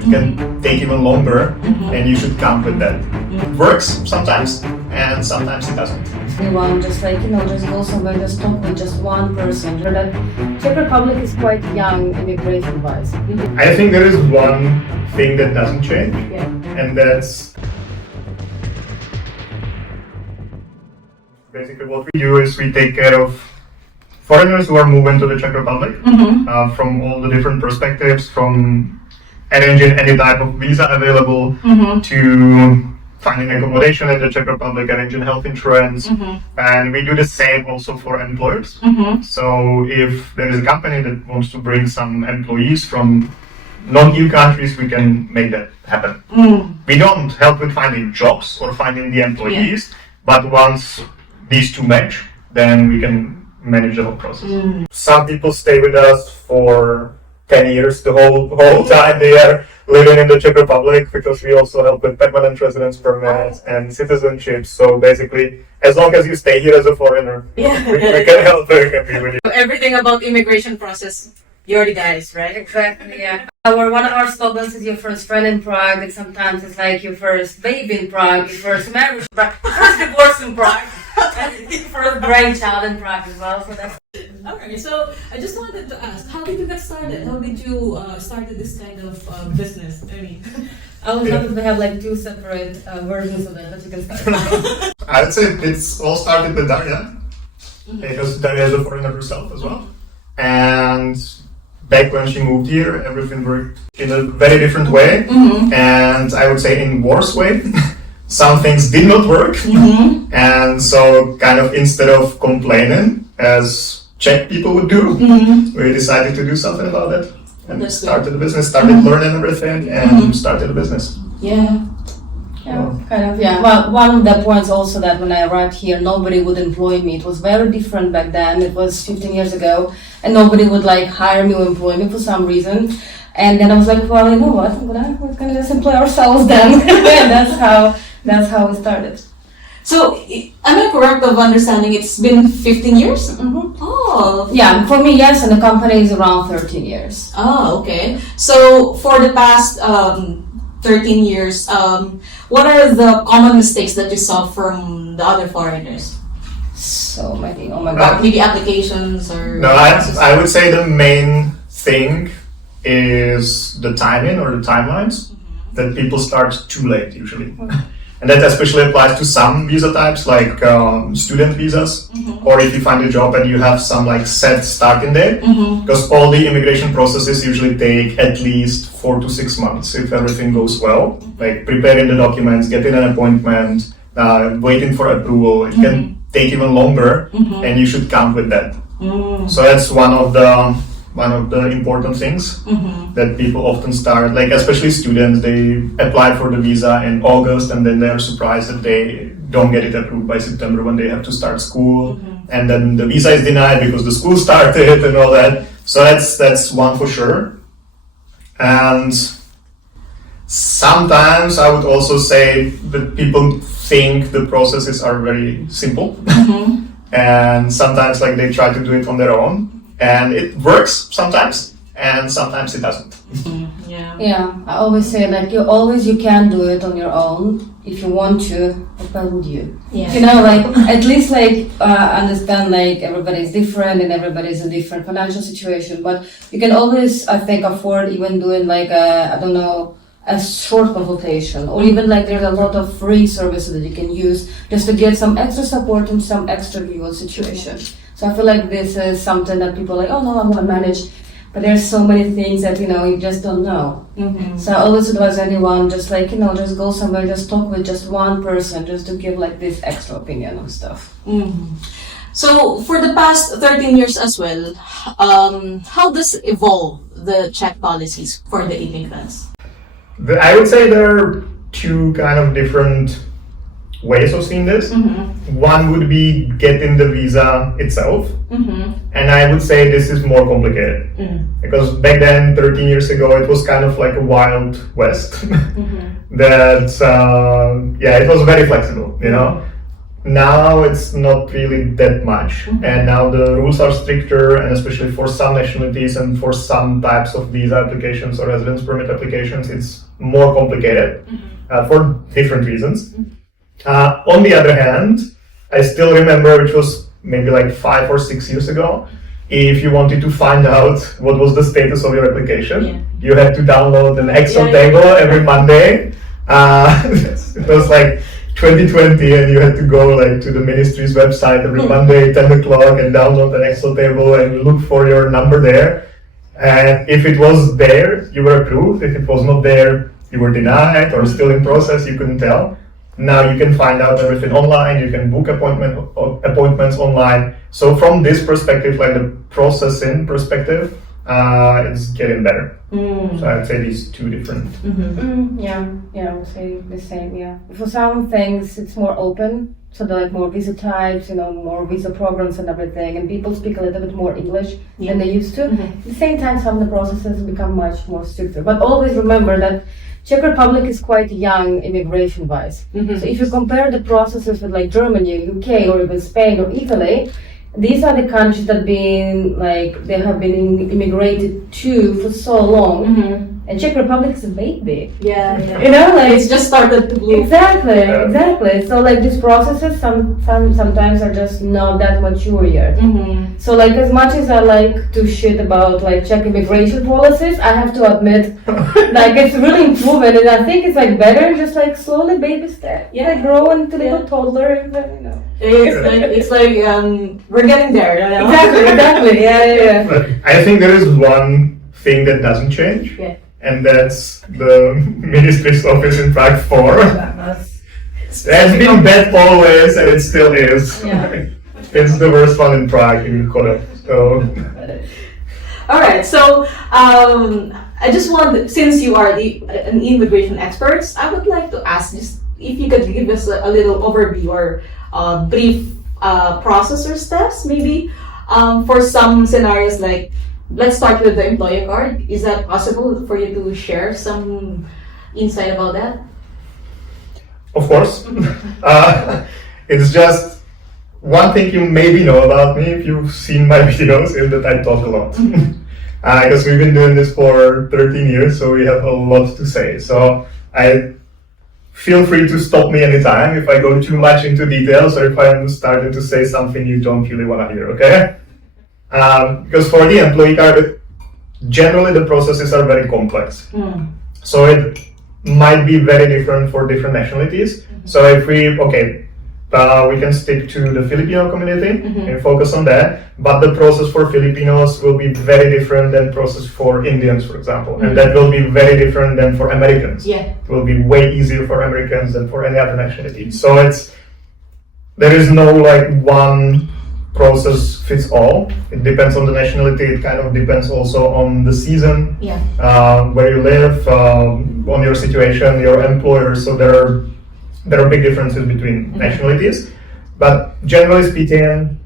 It can take even longer, and you should count with that. It works sometimes, and sometimes it doesn't. Anyone just just go somewhere, just talk with just one person. That Czech Republic is quite young immigration-wise. I think there is one thing that doesn't change, and that's basically what we do is we take care of foreigners who are moving to the Czech Republic from all the different perspectives, from arranging any type of visa available to finding accommodation in the Czech Republic, arranging health insurance, and we do the same also for employers. So if there is a company that wants to bring some employees from non-EU countries, we can make that happen. We don't help with finding jobs or finding the employees, but once these two match, then we can manage the whole process. Some people stay with us for 10 years, the whole time they are living in the Czech Republic, because we also help with permanent residence permits and citizenship. So basically, as long as you stay here as a foreigner, we can help very happy with you. Everything about immigration process, you're the guys, right? Exactly, yeah. One of our slogans is your first friend in Prague, and sometimes it's like your first baby in Prague, your first marriage in Prague, your first divorce in Prague, and your first grandchild in Prague as well. So that's Okay, so I just wanted to ask, how did you get started? How did you started this kind of business? I mean, I would love if we have like two separate versions of it that you can start. I would say it's all started with Daria, because Daria is a foreigner herself as well. And back when she moved here, everything worked in a very different way, and I would say in worse way. Some things did not work, and so kind of instead of complaining, as Czech people would do, we decided to do something about it. And started the business, started learning everything, and started the business. Yeah, kind of, yeah. Well, one of the points also that when I arrived here, nobody would employ me. It was very different back then. It was 15 years ago, and nobody would like hire me or employ me for some reason. And then I was like, well, you know what? We're gonna just employ ourselves then. And that's how we started. so am I correct of understanding it's been 15 years? Oh, Yeah, for me, yes, and the company is around 13 years. oh, okay. So for the past 13 years, what are the common mistakes that you saw from the other foreigners? So many, oh my god. Maybe applications or... No, I would say the main thing is the timing or the timelines, that people start too late usually. And that especially applies to some visa types, like student visas, or if you find a job and you have some like set starting date, because all the immigration processes usually take at least 4 to 6 months if everything goes well. Like preparing the documents, getting an appointment, waiting for approval. It can take even longer, and you should count with that. So that's one of the important things that people often start, like especially students, they apply for the visa in August and then they're surprised that they don't get it approved by September when they have to start school, and then the visa is denied because the school started and all that. So that's one for sure. And sometimes I would also say that people think the processes are very simple, and sometimes like they try to do it on their own. And it works sometimes, and sometimes it doesn't. Yeah, I always say like you can do it on your own if you want to. But why would you? Yeah. You know, like at least like understand like everybody's different and everybody's in different financial situation. But you can always, I think, afford even doing like a short consultation, or even like there's a lot of free services that you can use just to get some extra support and some extra view on situation. So I feel like this is something that people are like, oh no, I'm gonna manage, but there's so many things that you just don't know. So I always advise anyone just like just go somewhere, just talk with just one person, just to give like this extra opinion on stuff. So for the past 13 years as well, how does evolve the Czech policies for the immigrants? I would say there are two kind of different ways of seeing this. One would be getting the visa itself, and I would say this is more complicated, because back then, 13 years ago, it was kind of like a wild west. That it was very flexible, now it's not really that much, and now the rules are stricter, and especially for some nationalities and for some types of visa applications or residence permit applications, it's more complicated for different reasons. On the other hand, I still remember, which was maybe like 5 or 6 years ago, if you wanted to find out what was the status of your application, you had to download an Excel table every Monday. It was like 2020, and you had to go like to the ministry's website every Monday 10 o'clock and download an Excel table and look for your number there. And if it was there, you were approved. If it was not there, you were denied or still in process, you couldn't tell. Now you can find out everything online, you can book appointments online. So from this perspective, like the processing perspective, it's getting better. So I'd say these two different. Yeah, I would say the same, yeah. For some things, it's more open, so there are like more visa types, more visa programs and everything, and people speak a little bit more English than they used to. At the same time, some of the processes become much more stricter. But always remember that Czech Republic is quite young immigration-wise. So if you compare the processes with like Germany, UK, or even Spain or Italy, these are the countries that they have been immigrated to for so long. And Czech Republic is a baby. It's just started to bloom. Exactly. So like these processes sometimes are just not that mature yet. So like as much as I like to shit about like Czech immigration policies, I have to admit like it's really improving, and I think it's like better just like slowly baby step. Grow into little toddler, and It's like we're getting there. Exactly. Yeah. But I think there is one thing that doesn't change. And that's the ministry's office in Prague 4. It's been bad always, and it still is. It's the worst one in Prague, in Kodak. So. Alright, so I just want, since you are an immigration expert, I would like to ask just if you could give us a little overview or brief process or steps, maybe for some scenarios. Like, let's start with the employee card. Is that possible for you to share some insight about that? Of course. It's just one thing you maybe know about me if you've seen my videos is that I talk a lot. Because we've been doing this for 13 years, so we have a lot to say. So I feel free to stop me anytime if I go too much into details or if I'm starting to say something you don't really want to hear, okay? Because for the employee card, generally the processes are very complex. So it might be very different for different nationalities. So if we can stick to the Filipino community and focus on that, but the process for Filipinos will be very different than process for Indians, for example, and that will be very different than for Americans. It will be way easier for Americans than for any other nationality. So there is no like one process fits all. It depends on the nationality. It kind of depends also on the season, where you live, on your situation, your employer. So there are big differences between nationalities, but generally speaking,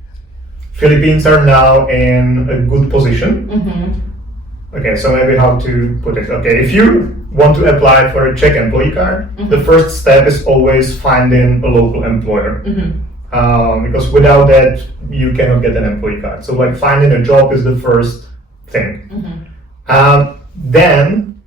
Philippines are now in a good position. Okay, so maybe how to put it. Okay, if you want to apply for a Czech employee card, the first step is always finding a local employer. Because without that, you cannot get an employee card. So like finding a job is the first thing. Then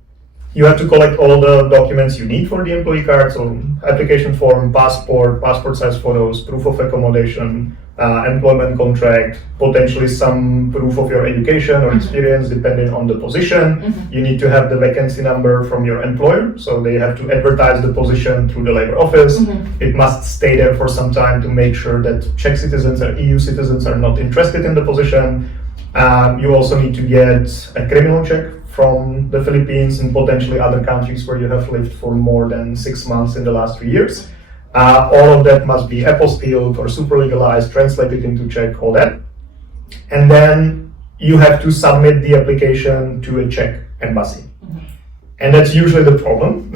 you have to collect all the documents you need for the employee card, so application form, passport size photos, proof of accommodation, employment contract, potentially some proof of your education or experience depending on the position. You need to have the vacancy number from your employer, so they have to advertise the position through the labor office. It must stay there for some time to make sure that Czech citizens or EU citizens are not interested in the position. You also need to get a criminal check from the Philippines and potentially other countries where you have lived for more than 6 months in the last 3 years. All of that must be apostilled or super legalized, translated into Czech, all that. And then you have to submit the application to a Czech embassy. And that's usually the problem.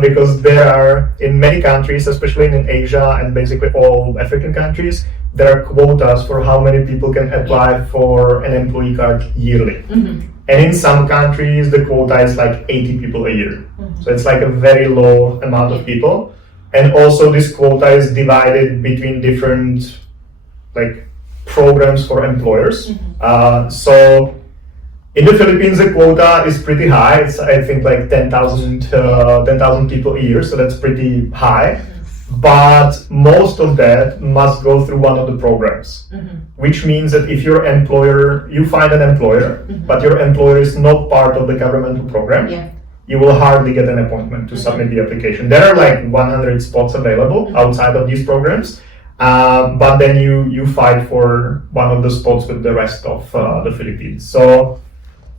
Because there are, in many countries, especially in Asia and basically all African countries, there are quotas for how many people can apply for an employee card yearly. And in some countries, the quota is like 80 people a year. So it's like a very low amount of people. And also this quota is divided between different like programs for employers. So in the Philippines, the quota is pretty high. It's I think like 10,000 people a year, so that's pretty high. But most of that must go through one of the programs, which means that if your employer, you find an employer, but your employer is not part of the governmental program, you will hardly get an appointment to submit the application. There are like 100 spots available outside of these programs, but then you fight for one of the spots with the rest of the Philippines. So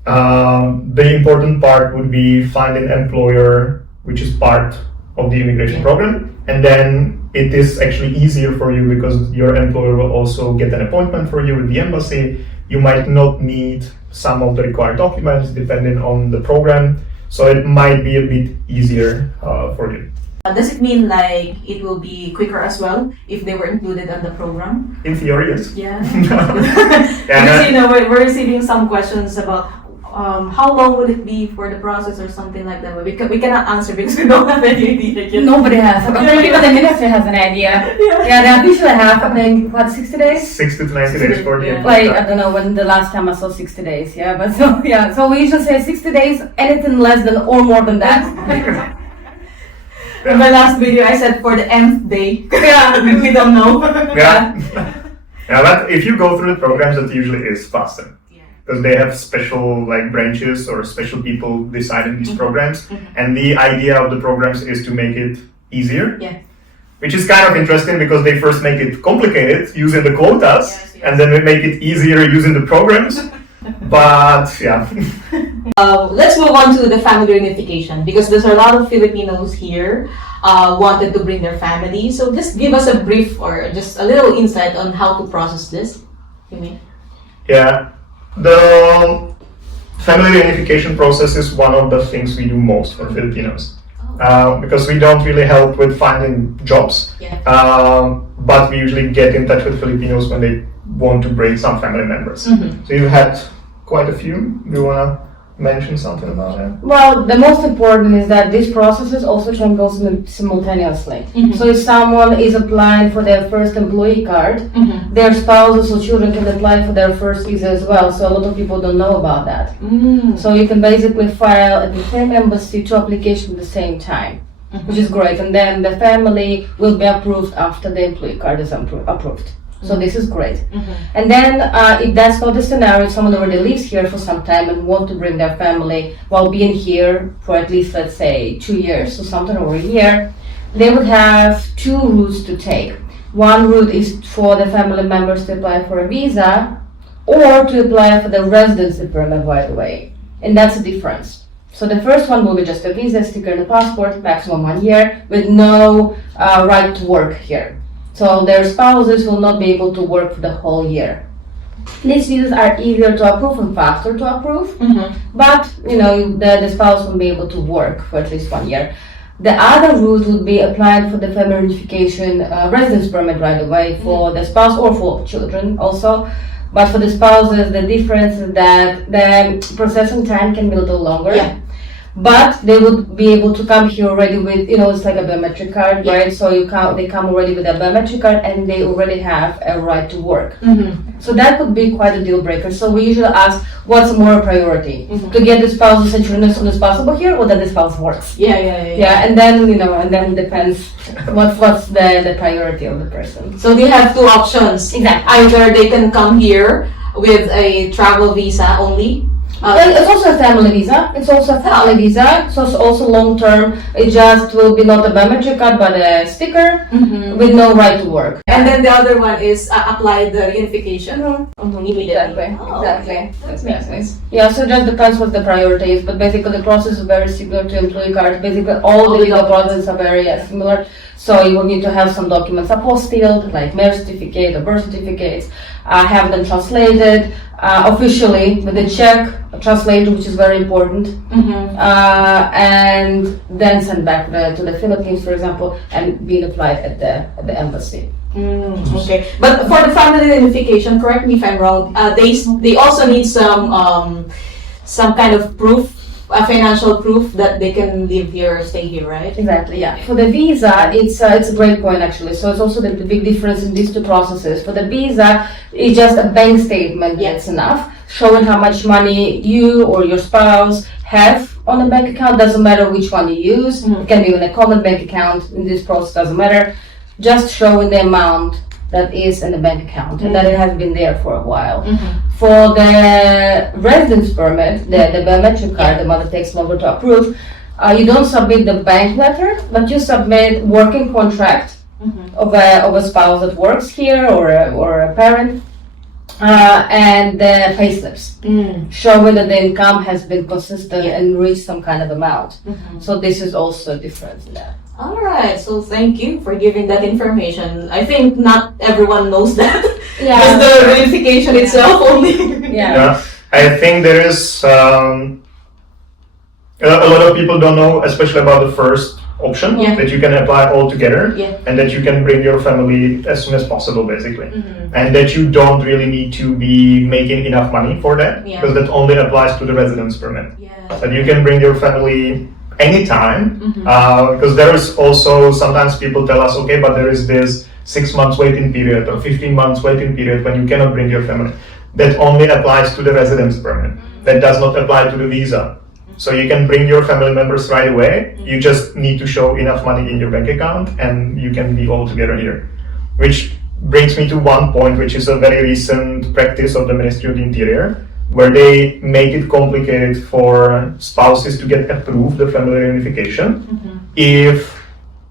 the important part would be find an employer which is part of the immigration program, and then it is actually easier for you because your employer will also get an appointment for you with the embassy. You might not need some of the required documents depending on the program, so it might be a bit easier for you. Does it mean like it will be quicker as well if they were included on the program? In theory, yes. Yeah. Because we're receiving some questions about how long will it be for the process or something like that. But we cannot answer because we don't have any idea. Nobody has. I think even the ministry has an idea. Yeah, they usually have, I think, 60 days? 60 to 90 days for the Like, I don't know when the last time I saw 60 days, but so we usually say 60 days, anything less than or more than that. In my last video, I said for the nth day. We don't know. Yeah, but if you go through the programs, that usually is faster. Because they have special like branches or special people deciding these programs, and the idea of the programs is to make it easier. Which is kind of interesting because they first make it complicated using the quotas, and then they make it easier using the programs. But let's move on to the family reunification because there's a lot of Filipinos here wanted to bring their family. So just give us a brief or just a little insight on how to process this. You mean? Yeah. The family reunification process is one of the things we do most for Filipinos because we don't really help with finding jobs, but we usually get in touch with Filipinos when they want to bring some family members. So you've had quite a few. Do you want to mention something about it? Well, the most important is that these processes also can go simultaneously. So if someone is applying for their first employee card, their spouses or children can apply for their first visa as well. So a lot of people don't know about that. So you can basically file at the same embassy two applications at the same time, which is great. And then the family will be approved after the employee card is approved. So this is great. And then if that's not the scenario, someone already lives here for some time and want to bring their family while being here for at least, let's say, 2 years, so something over a year, they would have two routes to take. One route is for the family members to apply for a visa or to apply for the residency permit right away. And that's the difference. So the first one will be just a visa, sticker and a passport, maximum 1 year, with no right to work here. So their spouses will not be able to work for the whole year. These visas are easier to approve and faster to approve, but the spouse will be able to work for at least 1 year. The other route would be applying for the family reunification residence permit right away for the spouse or for children also. But for the spouses, the difference is that the processing time can be a little longer. But they would be able to come here already with, it's like a biometric card, right? So they come already with a biometric card and they already have a right to work. So that would be quite a deal breaker. So we usually ask, what's more a priority? To get the spouses and children as soon as possible here, or that the spouse works? Yeah, and then, and then it depends what's the priority of the person. So they have two options. Exactly. Either they can come here with a travel visa only. It's also a family visa. So it's also long term. It just will be not a biometric card but a sticker with no right to work. And then the other one is apply the reunification immediately. Exactly. That makes sense. Yeah, so it just depends what the priority is, but basically the process is very similar to employee cards. Basically all the legal processes are very similar. So you will need to have some documents apostilled, like marriage certificate or birth certificates, have them translated officially with the Czech translator, which is very important, and then sent back to the Philippines, for example, and being applied at the embassy. Okay, but for the family reunification, correct me if I'm wrong, they also need some kind of proof a financial proof that they can live here or stay here, right? Exactly, yeah. For the visa, it's a great point actually. So it's also the big difference in these two processes. For the visa, it's just a bank statement that's enough, showing how much money you or your spouse have on a bank account. Doesn't matter which one you use. It can be even a common bank account. In this process, doesn't matter. Just showing the amount that is in the bank account and that it has been there for a while. For the residence permit, the biometric card, the mother takes longer to approve. You don't submit the bank letter, but you submit working contract of a spouse that works here or a parent, and the payslips showing that the income has been consistent and reached some kind of amount. So this is also a difference in that. All right, so thank you for giving that information. I think not everyone knows that. Just the verification itself only. Yeah, I think there is a lot of people don't know, especially about the first option, that you can apply all together and that you can bring your family as soon as possible, basically, and that you don't really need to be making enough money for that, because that only applies to the residence permit. But you can bring your family anytime, because there is also sometimes people tell us, okay, but there is this 6 months waiting period or 15 months waiting period when you cannot bring your family. That only applies to the residence permit. That does not apply to the visa. So you can bring your family members right away. You just need to show enough money in your bank account and you can be all together here. Which brings me to one point, which is a very recent practice of the Ministry of the Interior, where they make it complicated for spouses to get approved the family reunification if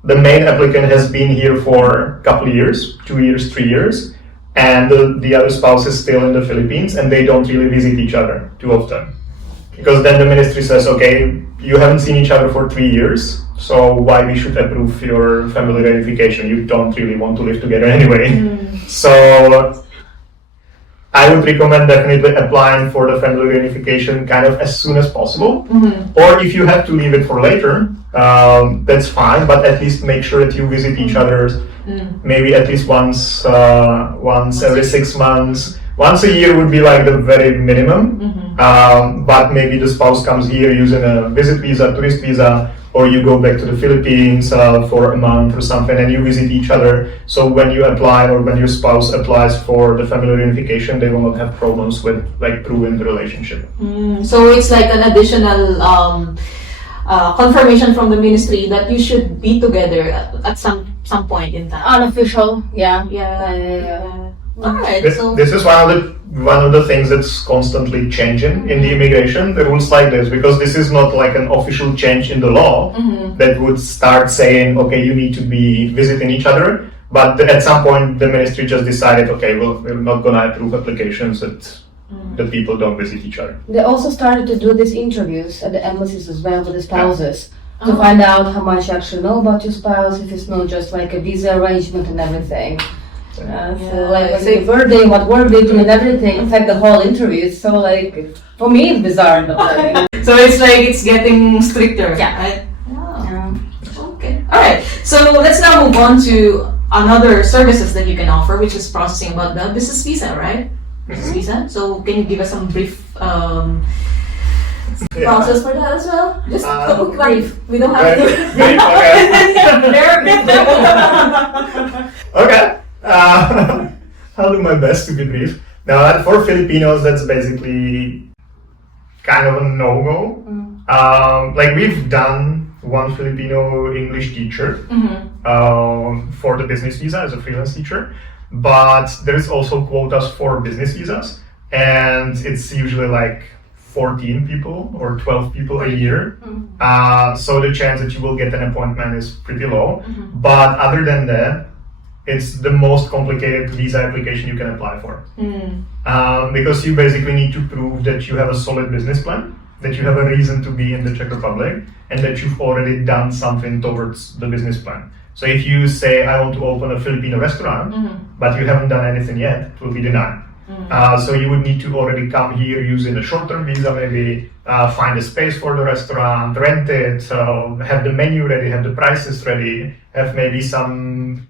the main applicant has been here for a couple of years, 2 years, 3 years, and the other spouse is still in the Philippines and they don't really visit each other too often. Because then the ministry says, okay, you haven't seen each other for 3 years, so why we should approve your family reunification? You don't really want to live together anyway. So I would recommend definitely applying for the family reunification kind of as soon as possible. Or if you have to leave it for later, that's fine, but at least make sure that you visit each other maybe at least once every 6 months. Once a year would be like the very minimum, but maybe the spouse comes here using a visit visa, tourist visa, or you go back to the Philippines for a month or something and you visit each other. So when you apply or when your spouse applies for the family reunification, they will not have problems with like proving the relationship. So it's like an additional confirmation from the ministry that you should be together at some point in time. Unofficial, All right. This is one of the things that's constantly changing in the immigration, the rules like this, because this is not like an official change in the law that would start saying, okay, you need to be visiting each other. But at some point, the ministry just decided, okay, well, we're not going to approve applications that people don't visit each other. They also started to do these interviews at the embassies as well with the spouses to find out how much you actually know about your spouse, if it's not just like a visa arrangement and everything. So like what's your birthday, what work they do and everything. In fact, the whole interview is so like, for me it's bizarre. But like, so it's like it's getting stricter. Right? Okay. All right. So let's now move on to another services that you can offer, which is processing about the business visa, right? Business visa. So can you give us some brief process for that as well? Just brief. We don't have to. Okay. I'll do my best to be brief. Now, for Filipinos, that's basically kind of a no-go. Like we've done one Filipino English teacher for the business visa as a freelance teacher, but there is also quotas for business visas, and it's usually like 14 people or 12 people a year. So the chance that you will get an appointment is pretty low. But other than that, it's the most complicated visa application you can apply for. Because you basically need to prove that you have a solid business plan, that you have a reason to be in the Czech Republic, and that you've already done something towards the business plan. So if you say, I want to open a Filipino restaurant, but you haven't done anything yet, it will be denied. So you would need to already come here using a short-term visa, maybe find a space for the restaurant, rent it, have the menu ready, have the prices ready, have maybe some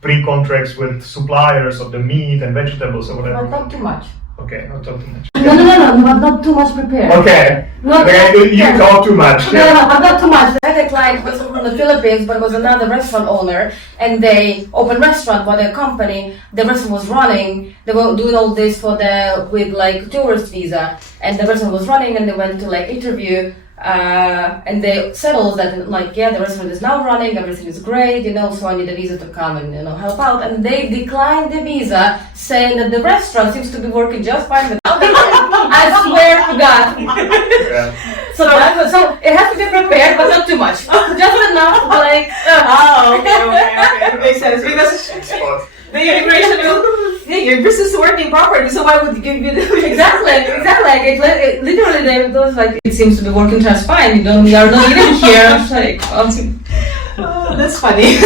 pre-contracts with suppliers of the meat and vegetables or whatever. Not talk too much. Okay, not talk too much. No. but not too much prepared. Okay. Not Okay, you talk too much. No, but not too much. I had a client who was from the Philippines, but was another restaurant owner, and they opened restaurant for their company. The restaurant was running. They were doing all this with like tourist visa, and the restaurant was running, and they went to like interview. And they settled that like, yeah, the restaurant is now running, everything is great, so I need a visa to come and help out. And they declined the visa, saying that the restaurant seems to be working just fine without it. I swear to God. Yeah. So it has to be prepared, but not too much. Just enough, like. Okay. Makes sense because the immigration will. Hey, your business is working properly, so why would you give you the Exactly. Like it literally, they was like, it seems to be working just fine. We are not even here. I was like, oh, that's funny.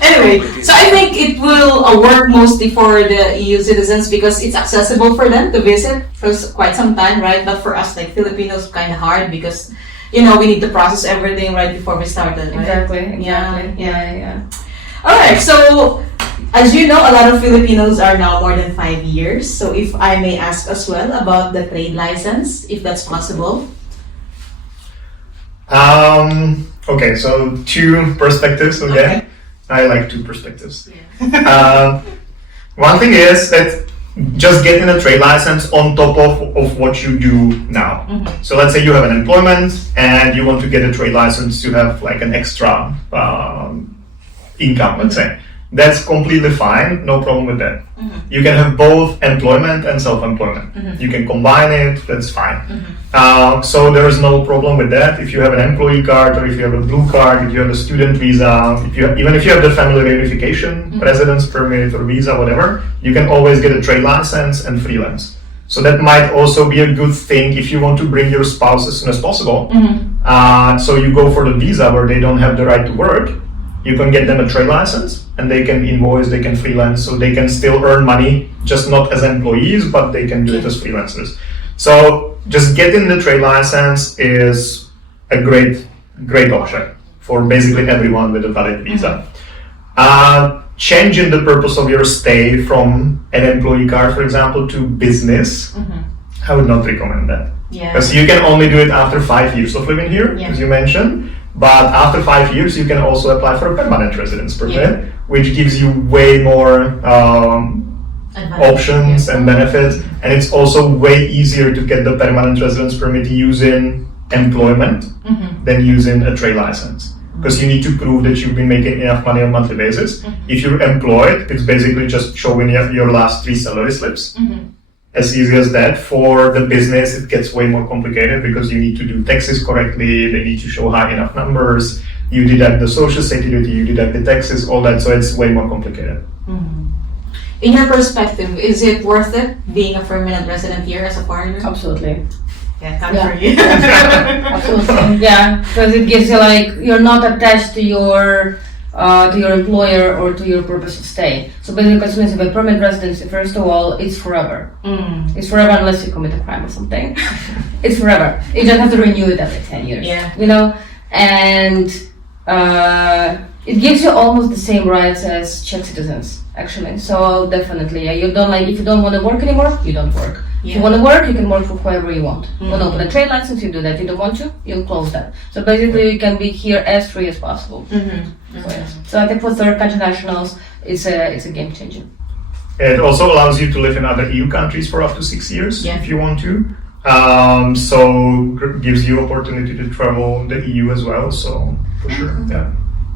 Anyway, so I think it will work mostly for the EU citizens because it's accessible for them to visit for quite some time, right? But for us, like Filipinos, kind of hard because we need to process everything right before we started, right? Exactly. Yeah. All right, so. As you know, a lot of Filipinos are now more than 5 years. So if I may ask as well about the trade license, if that's possible. Okay, so two perspectives again. Okay. I like two perspectives. One thing is that just getting a trade license on top of what you do now. Mm-hmm. So let's say you have an employment and you want to get a trade license to have like an extra income, let's say. That's completely fine, no problem with that. Mm-hmm. You can have both employment and self-employment. Mm-hmm. You can combine it, that's fine. Mm-hmm. So there is no problem with that. If you have an employee card or if you have a blue card, if you have a student visa, even if you have the family reunification, residence permit or visa, whatever, you can always get a trade license and freelance. So that might also be a good thing if you want to bring your spouse as soon as possible. So you go for the visa where they don't have the right to work. You can get them a trade license and they can invoice, they can freelance, so they can still earn money, just not as employees, but they can do it as freelancers. So just getting the trade license is a great option for basically everyone with a valid visa. Changing the purpose of your stay from an employee card, for example, to business, I would not recommend that. Because you can only do it after 5 years of living here, as you mentioned. But after 5 years, you can also apply for a permanent residence permit, which gives you way more options and benefits. And it's also way easier to get the permanent residence permit using employment than using a trade license. Because you need to prove that you've been making enough money on a monthly basis. If you're employed, it's basically just showing your last 3 salary slips. As easy as that. For the business, it gets way more complicated because you need to do taxes correctly, they need to show high enough numbers, you deduct the social security, you deduct the taxes, all that, so it's way more complicated. In your perspective, is it worth it being a permanent resident here as a foreigner? Absolutely. Yeah, come for you. Absolutely. Yeah, because it gives you like, you're not attached to your employer or to your purpose of stay. So basically, as soon as you have a permanent residency, first of all, it's forever. It's forever unless you commit a crime or something. It's forever. You just have to renew it every 10 years. Yeah. And it gives you almost the same rights as Czech citizens, actually. So definitely, if you don't want to work anymore, you don't work. If you want to work, you can work for whoever you want. You want to open a trade license, you do that. You don't want to, you'll close that. So basically, you can be here as free as possible. So I think for third country nationals, it's a game changer. It also allows you to live in other EU countries for up to 6 years if you want to. So gives you opportunity to travel the EU as well. So for sure, yeah.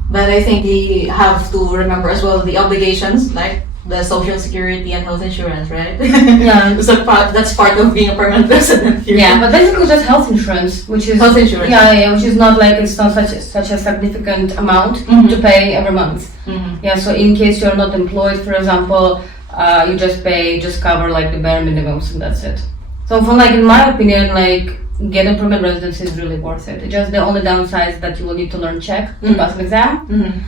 But I think you have to remember as well the obligations, like the social security and health insurance, right? Yeah. So that's part of being a permanent resident here. Yeah, but basically just health insurance, which is health insurance. Yeah, which is not like it's not such a significant amount to pay every month. Yeah, so in case you're not employed, for example, you just cover like the bare minimums and that's it. So from in my opinion, getting permanent residency is really worth it. It's just the only downside is that you will need to learn Czech to pass an exam.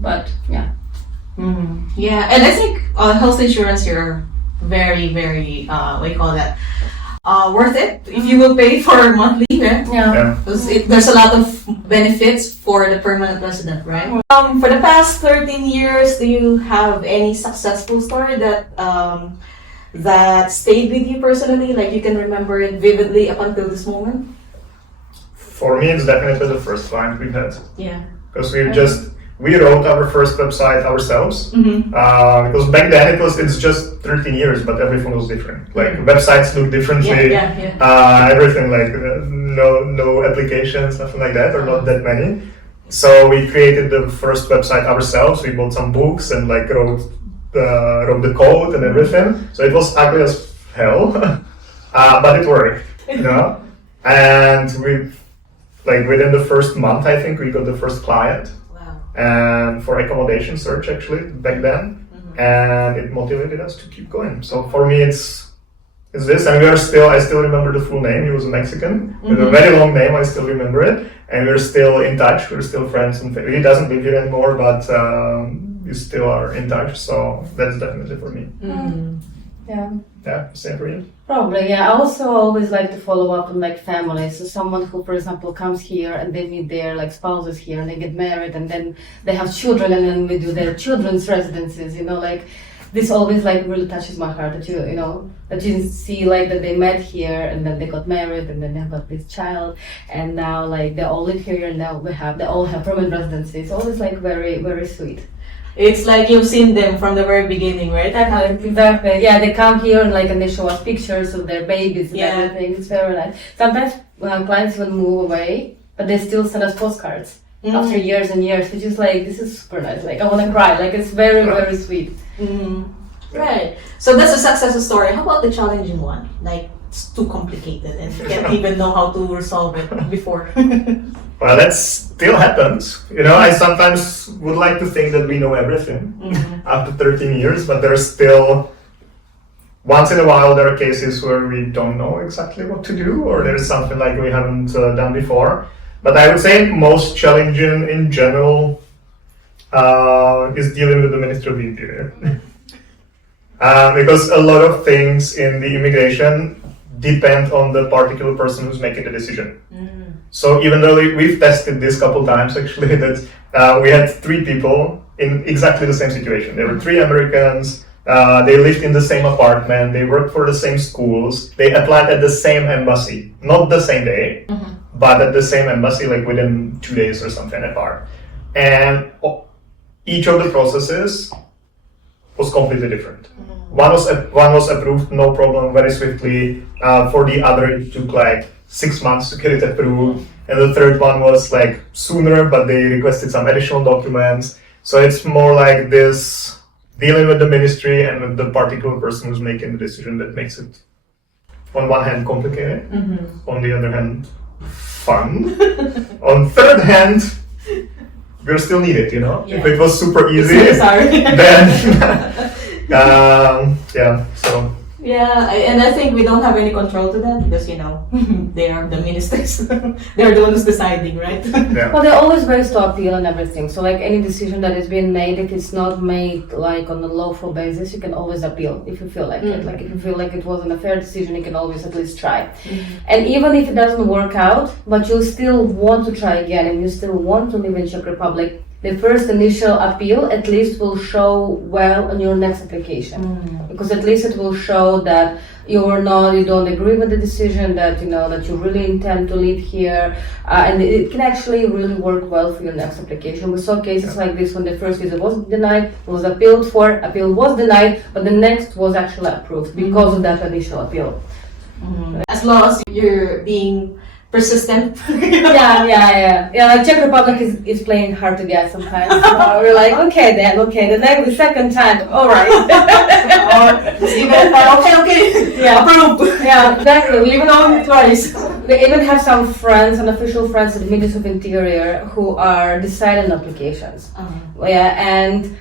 But yeah. Yeah, and I think health insurance here very, very what do you call that? Worth it if you will pay for monthly, right? Yeah. Because there's a lot of benefits for the permanent resident, right? For the past 13 years, do you have any successful story that that stayed with you personally? Like you can remember it vividly up until this moment? For me, it's definitely the first client we've had. Yeah. Because we wrote our first website ourselves. Because back then it's just 13 years, but everything was different. Like websites look differently. Everything like no applications, nothing like that, or not that many. So we created the first website ourselves. We bought some books and like wrote the code and everything. So it was ugly as hell, but it worked, you know. And within the first month, I think we got the first client. And for accommodation search actually back then, and it motivated us to keep going. So for me it's this, and I still remember the full name. He was a Mexican with a very long name. I still remember it, and we're still in touch. We're still friends, and he doesn't live here anymore, but we still are in touch. So that's definitely for me. Same for you. Probably, yeah. I also always like to follow up on like families. So someone who, for example, comes here and they meet their like spouses here and they get married and then they have children and then we do their children's residencies. You know, like this always like really touches my heart that you see like that they met here and then they got married and then they got this child and now like they all live here and now they all have permanent residency. It's always like very, very sweet. It's like you've seen them from the very beginning, right? Exactly. Yeah, they come here and they show us pictures of their babies and everything. It's very nice. Sometimes clients even move away, but they still send us postcards after years and years, which is like, this is super nice. Like I want to cry. Like it's very, very sweet. Right. So that's a success story. How about the challenging one? Like it's too complicated and you can't even know how to resolve it before. Well, that still happens. You know, I sometimes would like to think that we know everything after 13 years, but there's still, once in a while, there are cases where we don't know exactly what to do, or there's something like we haven't done before. But I would say most challenging in general is dealing with the Ministry of the Interior. Because a lot of things in the immigration depend on the particular person who's making the decision. So even though we've tested this couple times actually, that we had 3 people in exactly the same situation. There were 3 Americans, they lived in the same apartment, they worked for the same schools, they applied at the same embassy, not the same day, but at the same embassy like within 2 days or something apart. And each of the processes was completely different. One was approved, no problem, very swiftly. For the other, it took like 6 months to get it approved. And the third one was like sooner, but they requested some additional documents. So it's more like this dealing with the ministry and with the particular person who's making the decision that makes it, on one hand, complicated, on the other hand, fun. On third hand, we're still needed, you know? If it was super easy, then so. Yeah, and I think we don't have any control to that because, they are the ministers. They're the ones deciding, right? Well, they're always ways to appeal and everything. So, like any decision that is being made, if it's not made like on a lawful basis, you can always appeal if you feel like it. Like if you feel like it wasn't a fair decision, you can always at least try. And even if it doesn't work out, but you still want to try again and you still want to live in Czech Republic, the first initial appeal at least will show well on your next application, because at least it will show that you don't agree with the decision, that that you really intend to live here, and it can actually really work well for your next application. We saw cases like this when the first visa was denied, was appealed for, appeal was denied, but the next was actually approved because of that initial appeal. As long as you're being persistent. Yeah. Czech Republic is playing hard to get sometimes. So we're like, the second time, all right. Approved. Yeah, exactly. We even know twice. We even have some friends, unofficial friends at the Ministry of Interior who are deciding applications. And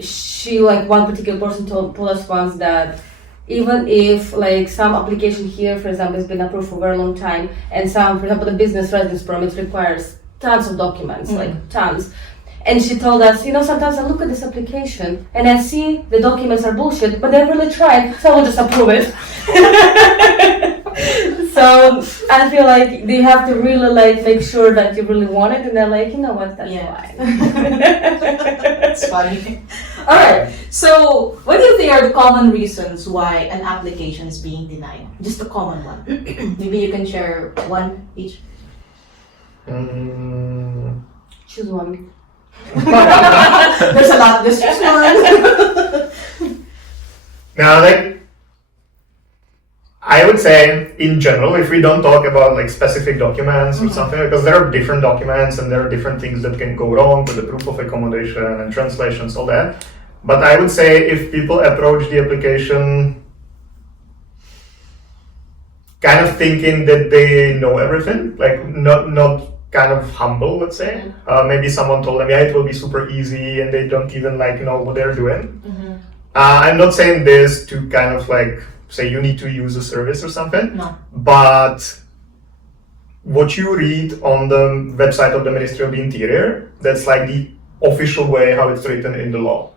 she, one particular person told us once that even if some application here, for example, has been approved for a very long time, and some, for example, the business residence permit requires tons of documents, tons. And she told us, sometimes I look at this application and I see the documents are bullshit, but they really tried, so I'll just approve it. So I feel like they have to really make sure that you really want it, and they're like, you know what, that's fine. It's funny. All right. So, what do you think are the common reasons why an application is being denied? Just a common one. Maybe you can share one each. Choose one. There's a lot. Just choose one. Now, like, I would say in general, if we don't talk about like specific documents or something, because there are different documents and there are different things that can go wrong with the proof of accommodation and translations, all that. But I would say if people approach the application kind of thinking that they know everything, like not kind of humble, let's say. Maybe someone told them, yeah, it will be super easy, and they don't even like know what they're doing. I'm not saying this to kind of like say you need to use a service or something, No. but what you read on the website of the Ministry of the Interior, that's like the official way how it's written in the law.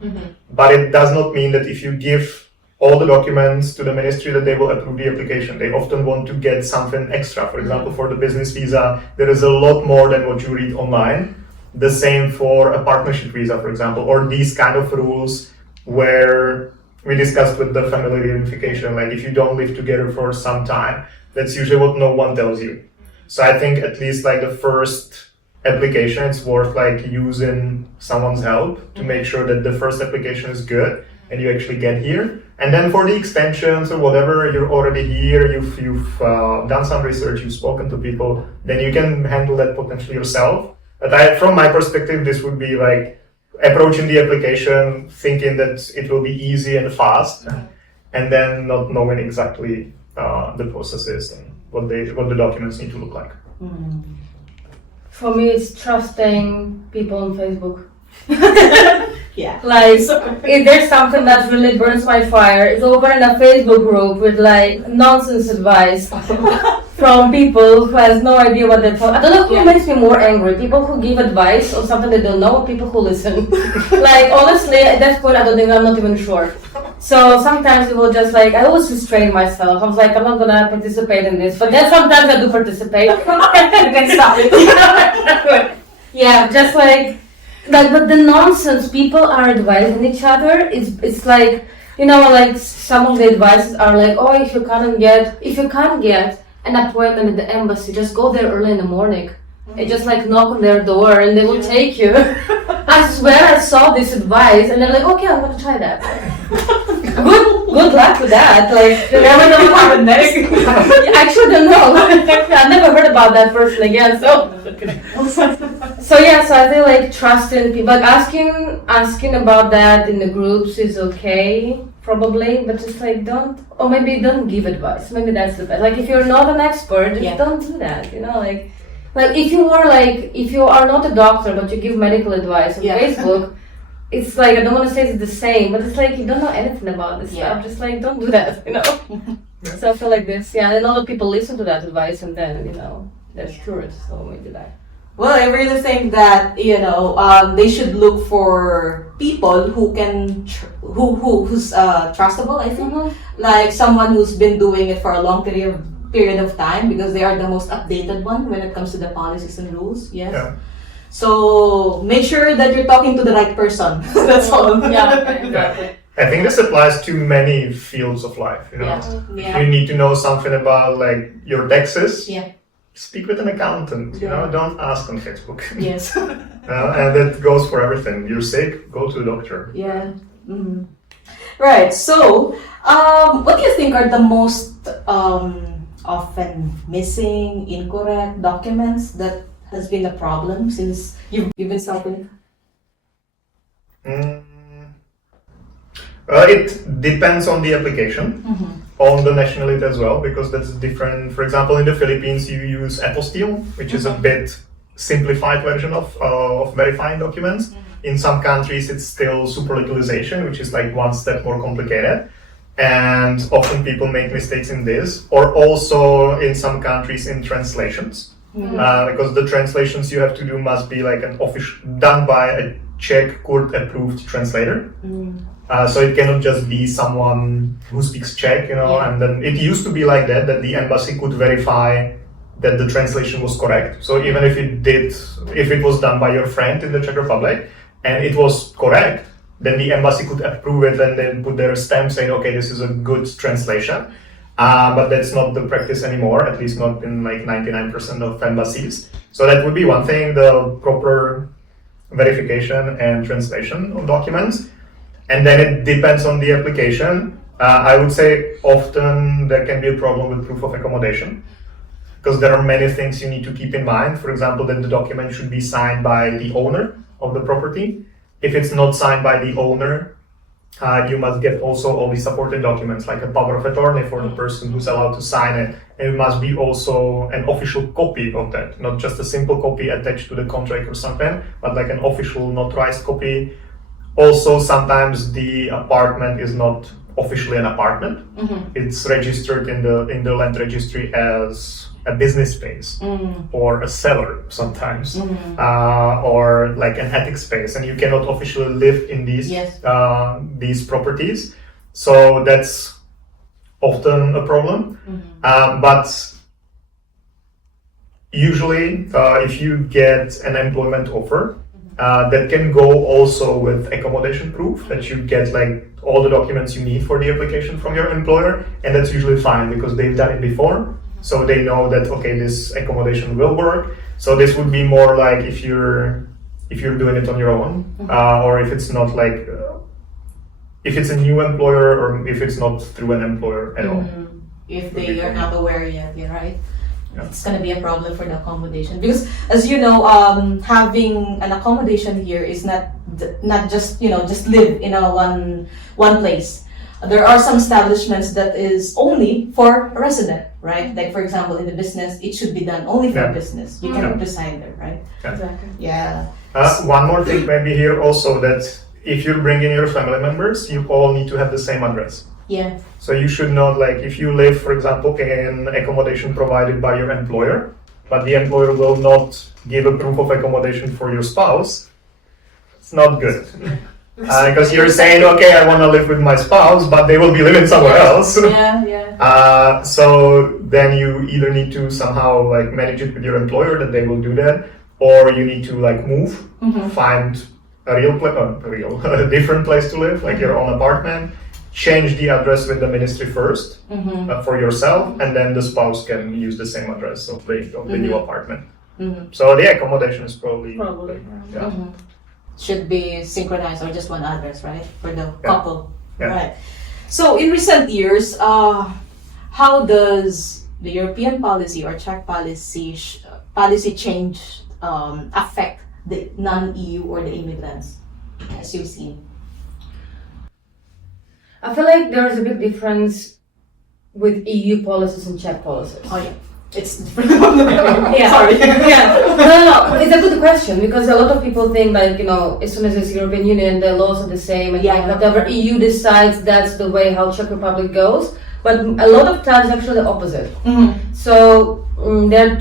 But it does not mean that if you give all the documents to the ministry that they will approve the application. They often want to get something extra. For example, for the business visa, there is a lot more than what you read online. The same for a partnership visa, for example, or these kind of rules where we discussed with the family reunification, like if you don't live together for some time, that's usually what no one tells you. So I think at least like the first application, it's worth like using someone's help to make sure that the first application is good and you actually get here. And then for the extensions or whatever, you're already here, you've done some research, you've spoken to people, then you can handle that potentially yourself. But from my perspective, this would be like approaching the application, thinking that it will be easy and fast, and then not knowing exactly the processes and what the documents need to look like. For me, it's trusting people on Facebook. Yeah. Like, if there's something that really burns my fire, it's over in a Facebook group with like nonsense advice from people who has no idea what they're talking. I don't know who makes me more angry: people who give advice on something they don't know, or people who listen. Like, honestly, at that point, I'm not even sure. So sometimes it will just like, I always restrain myself. I was like, I'm not gonna participate in this, but then sometimes I do participate. You can stop it. Yeah, just like. But the nonsense people are advising each other, it's like, you know, like some of the advices are like, oh, if you can't get an appointment at the embassy, just go there early in the morning and just like knock on their door and they will take you. I swear I saw this advice and they're like, okay, I'm gonna try that. Good luck with that. Like, you never know what happened next. I actually don't know. I never heard about that person again. So yeah, so I feel like trusting people, like asking about that in the groups is okay, probably, but just like don't give advice. Maybe that's the best. Like if you're not an expert, just don't do that. You know, like if you are not a doctor but you give medical advice on Facebook. It's like, I don't want to say it's the same, but it's like you don't know anything about this stuff. Just like, don't do that, you know? So I feel like this, and a lot of people listen to that advice and then, you know, they're cured, so maybe that. Well, I really think that, you know, they should look for people who can, who's trustable, I think. Like someone who's been doing it for a long period of time, because they are the most updated one when it comes to the policies and rules, yes? Yeah. So make sure that you're talking to the right person. That's all. Yeah, exactly. I think this applies to many fields of life. You know, if you need to know something about like your taxes, speak with an accountant. You know, don't ask on Facebook. Yes. And that goes for everything. You're sick, go to a doctor. Yeah. Mm-hmm. Right. So, what do you think are the most often missing, incorrect documents that has been a problem since you've been helping? It depends on the application, on the nationality as well, because that's different. For example, in the Philippines, you use apostille, which is a bit simplified version of verifying documents. In some countries, it's still superlocalization, which is like one step more complicated. And often people make mistakes in this, or also in some countries in translations. Because the translations you have to do must be like an official, done by a Czech court-approved translator. So it cannot just be someone who speaks Czech, you know. And then it used to be like that the embassy could verify that the translation was correct. So even if it was done by your friend in the Czech Republic and it was correct, then the embassy could approve it and then put their stamp saying, okay, this is a good translation. But that's not the practice anymore, at least not in like 99% of embassies. So that would be one thing, the proper verification and translation of documents. And then it depends on the application. I would say often there can be a problem with proof of accommodation, because there are many things you need to keep in mind. For example, that the document should be signed by the owner of the property. If it's not signed by the owner, you must get also all the supporting documents, like a power of attorney for the person who's allowed to sign it. And it must be also an official copy of that, not just a simple copy attached to the contract or something, but like an official notarized copy. Also, sometimes the apartment is not officially an apartment. It's registered in the land registry as a business space or a cellar sometimes, or like an attic space, and you cannot officially live in these properties. So that's often a problem. But usually, if you get an employment offer, that can go also with accommodation proof, that you get like all the documents you need for the application from your employer, and that's usually fine because they've done it before. So they know that, okay, this accommodation will work. So this would be more like if you're doing it on your own, or if it's not like, if it's a new employer or if it's not through an employer at all. If they are not aware yet, right? Yeah. It's gonna be a problem for the accommodation, because as you know, having an accommodation here is not just just live in a one place. There are some establishments that is only for a resident, right? Like for example, in the business, it should be done only for business. You cannot reside there, right? Exactly. Yeah. One more thing maybe here also, that if you're bringing your family members, you all need to have the same address. Yeah. So you should not, like, if you live, for example, in accommodation provided by your employer, but the employer will not give a proof of accommodation for your spouse, it's not good. Because you're saying, okay, I want to live with my spouse, but they will be living somewhere else. So then you either need to somehow like manage it with your employer that they will do that, or you need to like move, find a a different place to live, like your own apartment. Change the address with the ministry first for yourself, and then the spouse can use the same address of the new apartment. So the accommodation is probably. Should be synchronized, or just one address, right, for the couple. Yeah. Right. So in recent years, how does the European policy or Czech policy change affect the non-EU or the immigrants, as you've seen? I feel like there is a big difference with EU policies and Czech policies. Oh yeah, it's different. Sorry. No, it's a good question, because a lot of people think like, as soon as it's European Union, the laws are the same, and whatever EU decides, that's the way how Czech Republic goes. But a lot of times, actually, the opposite. So there are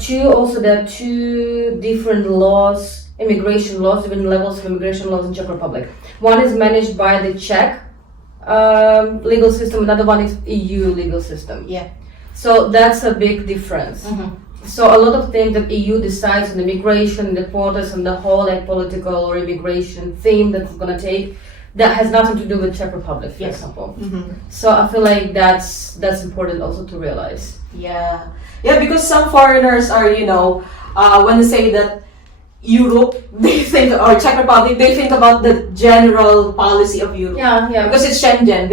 two different laws, immigration laws, different levels of immigration laws in Czech Republic. One is managed by the Czech legal system, another one is EU legal system. Yeah. So that's a big difference. So a lot of things that EU decides on immigration, the quotas, and the whole like political or immigration theme that it's gonna take, that has nothing to do with Czech Republic, for example. So I feel like that's important also to realize. Yeah, because some foreigners are, when they say that Europe, they think, or Czech Republic, they think about the general policy of Europe. Yeah. Because it's Schengen.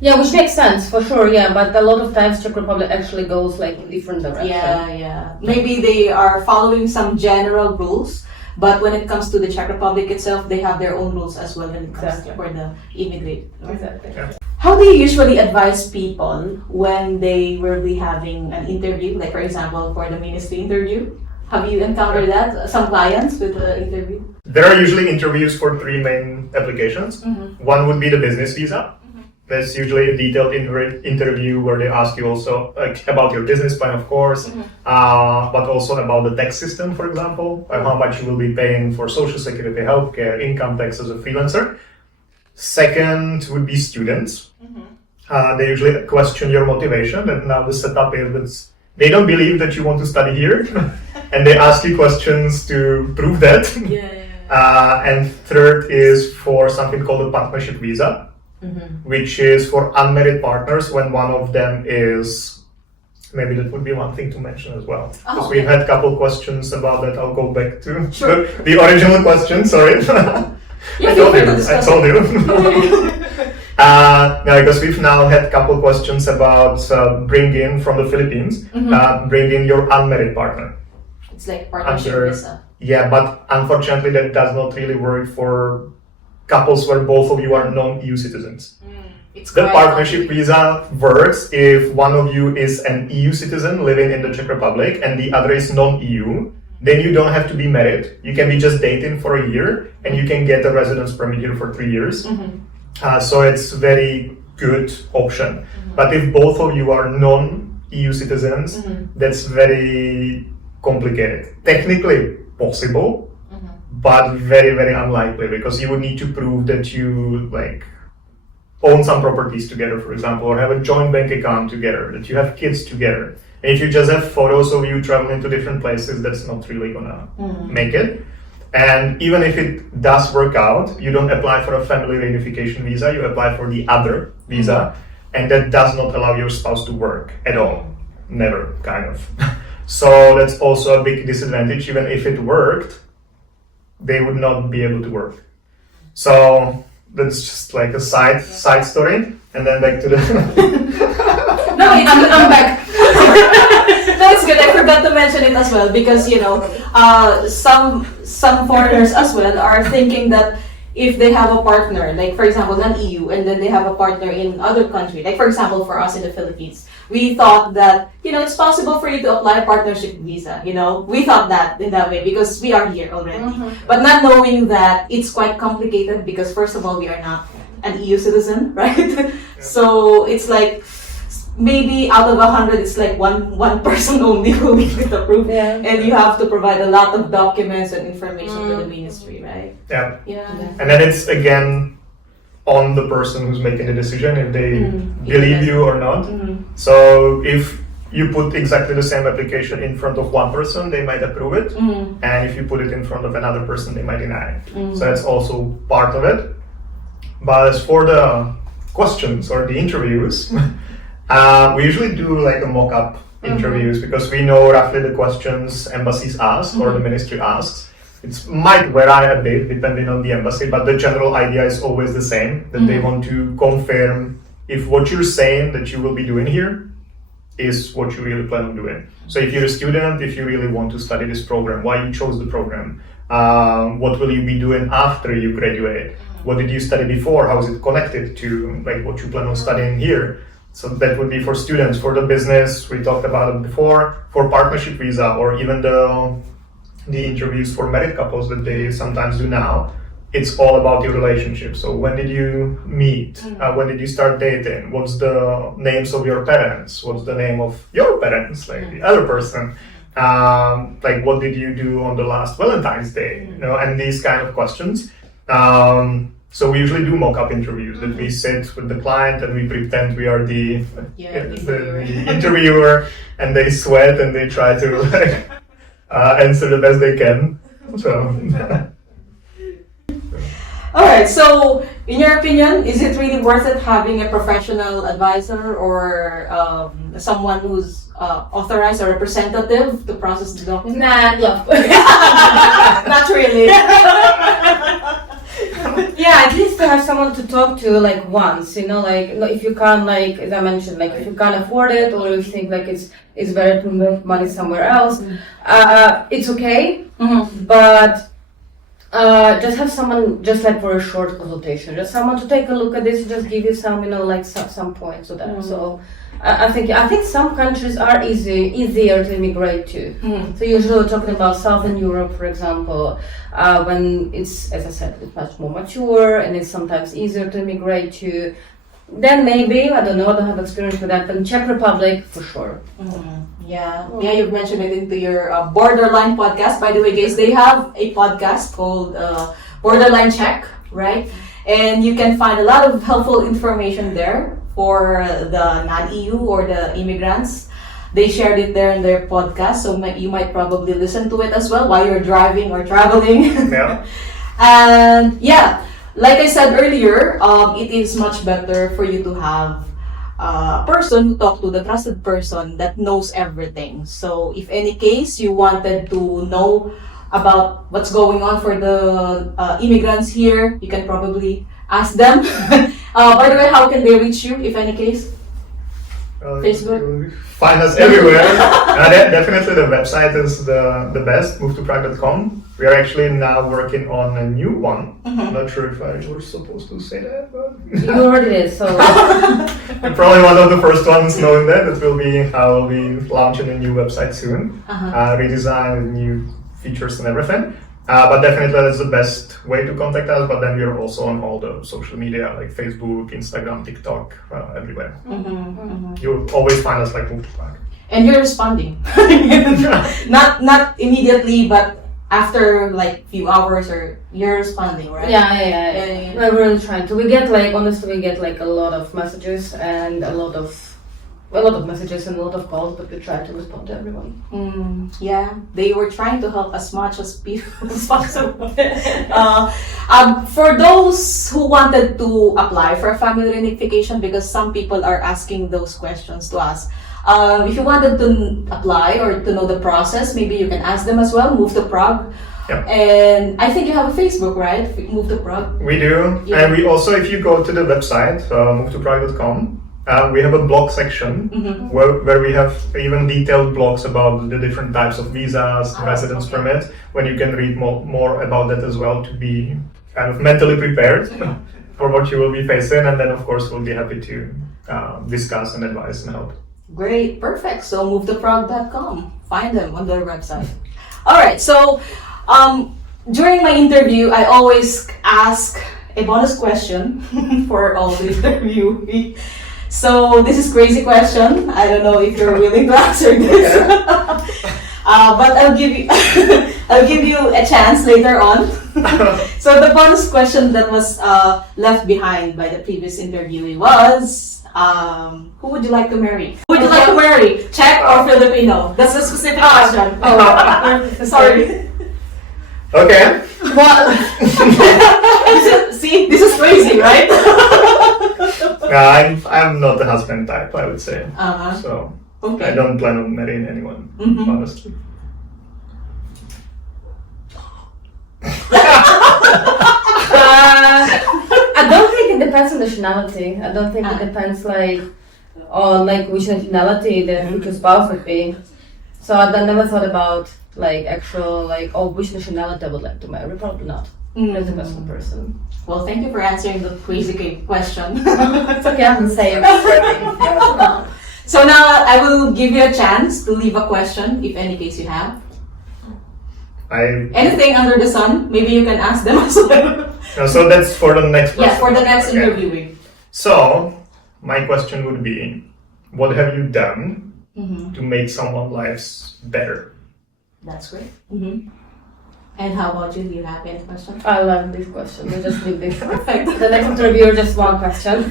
Yeah, which makes sense for sure. Yeah, but a lot of times Czech Republic actually goes like in different direction. Yeah. Maybe they are following some general rules, but when it comes to the Czech Republic itself, they have their own rules as well when it comes for the immigrant. Exactly. Yeah. How do you usually advise people when they will be having an interview, like for example for the ministry interview? Have you encountered that, some clients with the interview? There are usually interviews for three main applications. One would be the business visa. That's usually a detailed interview where they ask you also about your business plan, of course, but also about the tax system, for example, how much you will be paying for social security, healthcare, income tax as a freelancer. Second would be students. They usually question your motivation, and now the setup is that they don't believe that you want to study here, and they ask you questions to prove that. And third is for something called a partnership visa, which is for unmarried partners when one of them is, maybe that would be one thing to mention as well. Because we've had a couple questions about that. I'll go back to the original question, sorry. I told you. Because we've now had a couple questions about bringing from the Philippines, bringing your unmarried partner. It's like partnership visa. Yeah, but unfortunately that does not really work for couples where both of you are non-EU citizens. The partnership visa works if one of you is an EU citizen living in the Czech Republic and the other is non-EU. Then you don't have to be married. You can be just dating for a year and you can get a residence permit here for 3 years. So it's very good option. But if both of you are non-EU citizens, that's very complicated. Technically possible, but very, very unlikely because you would need to prove that you own some properties together, for example, or have a joint bank account together, that you have kids together. And if you just have photos of you traveling to different places, that's not really gonna make it. And even if it does work out, you don't apply for a family reunification visa, you apply for the other visa, and that does not allow your spouse to work at all. Never, kind of. So that's also a big disadvantage. Even if it worked, they would not be able to work. So that's just like a side story. And then back to the... No, I'm back. That's good. I forgot to mention it as well because some foreigners as well are thinking that if they have a partner, like for example non-EU, and then they have a partner in other country, like for example for us in the Philippines, we thought that it's possible for you to apply a partnership visa. We thought that in that way because we are here already, but not knowing that it's quite complicated because first of all we are not an EU citizen, right? So it's like maybe out of 100, it's like one person only who will get approved, and you have to provide a lot of documents and information to the ministry, right? Yeah. And then it's again on the person who's making the decision if they believe you or not. So if you put exactly the same application in front of one person, they might approve it, and if you put it in front of another person, they might deny it. So that's also part of it. But as for the questions or the interviews, we usually do like a mock-up interviews because we know roughly the questions embassies ask or the ministry asks. It might vary a bit depending on the embassy, but the general idea is always the same, that they want to confirm if what you're saying that you will be doing here is what you really plan on doing. So if you're a student, if you really want to study this program, why you chose the program, what will you be doing after you graduate, what did you study before, how is it connected to like what you plan on studying here. So that would be for students. For the business, we talked about it before. For partnership visa or even the interviews for married couples that they sometimes do now, it's all about your relationship. So when did you meet? When did you start dating? What's the names of your parents? What's the name of your parents, like the other person? Like what did you do on the last Valentine's Day? And these kind of questions. So we usually do mock-up interviews that we sit with the client and we pretend we are the interviewer and they sweat and they try to answer the best they can. So. Alright, so in your opinion, is it really worth it having a professional advisor or someone who's authorized or representative to process the document? Not really. Yeah, at least to have someone to talk to like once, like if you can't, like as I mentioned, like if you can't afford it or you think like it's better to move money somewhere else, it's okay. But just have someone just like for a short consultation, just someone to take a look at this, just give you some, like some points to that. So I think some countries are easier to immigrate to. So usually we're talking about Southern Europe, for example, when it's, as I said, it's much more mature and it's sometimes easier to immigrate to. Then maybe, I don't know, I don't have experience with that, but in Czech Republic, for sure. Yeah, you've mentioned it into your Borderline podcast. By the way, guys, they have a podcast called Borderline Czech, right? And you can find a lot of helpful information there for the non-EU or the immigrants. They shared it there in their podcast, so you might probably listen to it as well while you're driving or traveling. Yeah. And yeah, like I said earlier, it is much better for you to have a person who talk to, the trusted person that knows everything. So if any case you wanted to know about what's going on for the immigrants here, you can probably ask them. By the way, how can they reach you if any case? Facebook? Find us everywhere. Definitely the website is the best, movetoprague.com. We are actually now working on a new one. Not sure if I was supposed to say that, but You already did, so you're probably one of the first ones knowing that. It will be, I will be launching a new website soon. Redesign with new features and everything. But definitely that's the best way to contact us. But then we are also on all the social media like Facebook, Instagram, TikTok, everywhere. You'll always find us like Move to Prague. And you're responding. not immediately, but after like few hours, or you're responding, right? yeah. We're really trying to. We get like, honestly, we get like a lot of messages and a lot of messages and a lot of calls, but we try to respond to everyone. Yeah, they were trying to help as much as possible. For those who wanted to apply for a family reunification, because some people are asking those questions to us. If you wanted to apply or to know the process, maybe you can ask them as well. Move to Prague. Yep. And I think you have a Facebook, right? Move to Prague. We do. Yeah. And we also, if you go to the website, movetoprague.com, we have a blog section where we have even detailed blogs about the different types of visas, residence permit, when you can read more about that as well, to be kind of mentally prepared for what you will be facing. And then, of course, we'll be happy to discuss and advise and help. Great, perfect. So movetoprague.com. Find them on their website. All right, so during my interview, I always ask a bonus question for all the interviewees. So this is crazy question. I don't know if you're willing to answer this. Okay. But I'll give you I'll give you a chance later on. So the bonus question that was left behind by the previous interviewee was, who would you like to marry? Who would you like to marry? Czech or Filipino? That's a specific question. Sorry. Okay. Well, See, this is crazy, right? I'm not the husband type, I would say. So Okay. I don't plan on marrying anyone, honestly. I don't think it depends on nationality. I don't think it depends like on like which nationality the future spouse would be. So I never thought about like actual like which nationality I would like to marry. Probably not. It depends on the person. Well, thank you for answering the crazy question. It's okay, I can say it. So now I will give you a chance to leave a question, if any case you have. Anything under the sun, maybe you can ask them as well. So that's for the next person. Yeah, for the next Okay. interviewing. So my question would be, what have you done to make someone's lives better? That's great. And how about you? Do you have any question? I love this question. We just leave this. Perfect. The next interviewer just one question.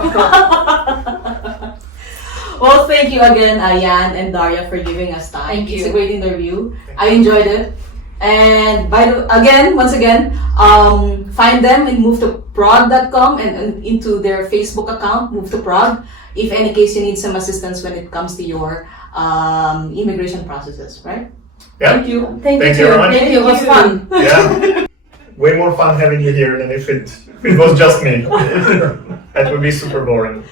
Well, thank you again, Jan and Daria, for giving us time. Thank you. It's a great interview. I enjoyed it. And once again, find them in movetoprague.com and into their Facebook account, Move to Prague, if any case you need some assistance when it comes to your immigration processes, right? Yeah. Thank you. Thank Thank you. you very much. Thank you. It was fun. Yeah. Way more fun having you here than if it was just me. That would be super boring.